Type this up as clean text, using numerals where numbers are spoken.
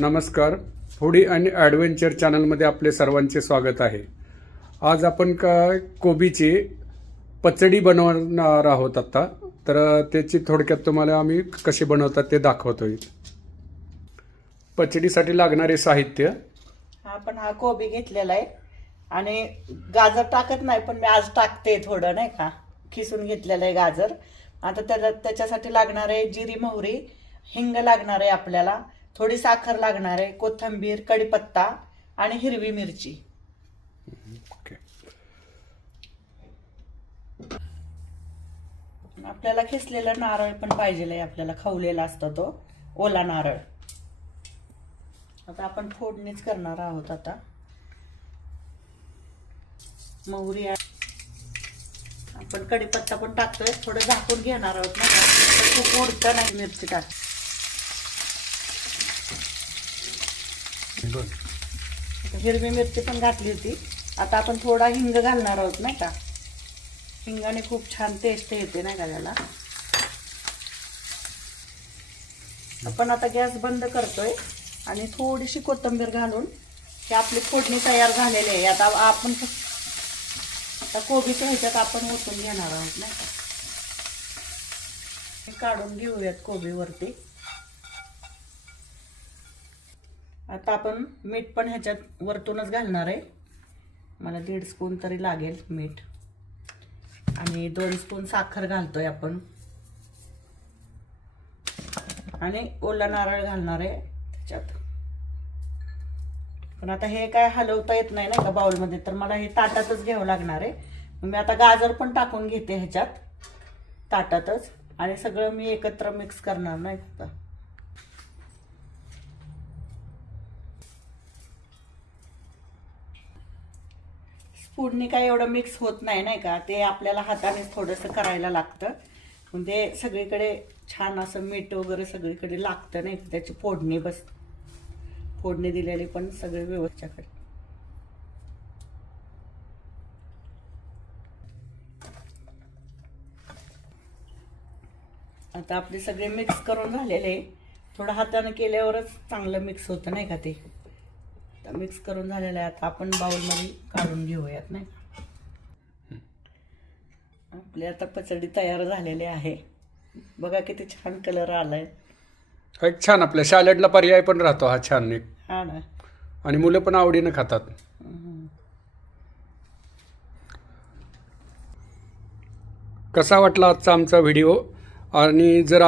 नमस्कार. फूडी आणि ॲडव्हेंचर चॅनलमध्ये आपले सर्वांचे स्वागत आहे. आज आपण कोबीची पचडी बनवणार आहोत आता. तर त्याची थोडक्यात तुम्हाला आम्ही कशी बनवतात ते दाखवतोय. पचडीसाठी लागणारे साहित्य. आपण हा कोबी घेतलेला आहे आणि गाजर टाकत नाही, पण मी आज टाकते थोडं, नाही का, खिसून घेतलेलं आहे गाजर. आता त्याच्यासाठी लागणार आहे जिरी, मोहरी, हिंग लागणार आहे आपल्याला, थोडी साखर लागणार आहे, कोथिंबीर, कढीपत्ता आणि हिरवी मिरची. आपल्याला खिसलेला नारळ पण पाहिजे आहे, आपल्याला खवलेला असतो तो ओला नारळ. आता आपण फोडणीच करणार आहोत. आता मोहरी, आपण कढीपत्ता पण टाकतोय, थोडं झाकून घेणार आहोत ना, खूप उडतं नाही. मिरची टाक. हिरवी मिरची पण घातली होती. आता आपण थोडा हिंग घालणार आहोत, नाही का. हिंगाने खूप छान टेस्ट येते, नाही का त्याला. आपण आता गॅस बंद करतोय आणि थोडीशी कोथिंबीर घालून ही आपली फोडणी तयार झालेली आहे. आता आपण कोबीच्या ह्याच्यात आपण ओतून घेणार आहोत, नाही का. काढून घेऊयात कोबीवरती. आता आपण मीठ पण ह्याच्यात वरतूनच घालणार आहे. मला 1.5 स्पून तरी लागेल मीठ, आणि 2 स्पून साखर घालतोय आपण, आणि ओला नारळ घालणार आहे त्याच्यात. पण आता हे काय हलवता येत नाही ना का बाउलमध्ये, तर मला हे ताटातच घ्यावं लागणार आहे. मी आता गाजर पण टाकून घेते ह्याच्यात ताटातच, आणि सगळं मी एकत्र मिक्स करणार नाही फक्त. स्पूननी काय एवढं मिक्स होत नाही, नाही का. ते आपल्याला हाताने थोडंसं करायला लागतं, म्हणजे सगळीकडे छान असं मीठ वगैरे सगळीकडे लागतं, नाही. त्याची फोडणी फोडणी दिलेली पण सगळे व्यवस्थित. आता आपले सगळे मिक्स करून झालेले. थोडं हाताने केल्यावरच चांगलं मिक्स होतं, नाही का. ते मिक्स करून झालेलं आहे. आता आपण बाउलमध्ये काढून घेऊयात, नाही का. आपली आता पचडी तयार झालेली आहे. बघा किती छान कलर आलाय. एक छान आपल्या सॅलडला पर्याय पण राहतो हा छान. हा ना. आणि मुलं पण आवडीनं खातात. कसा वाटला आजचा आमचा व्हिडिओ? आणि जर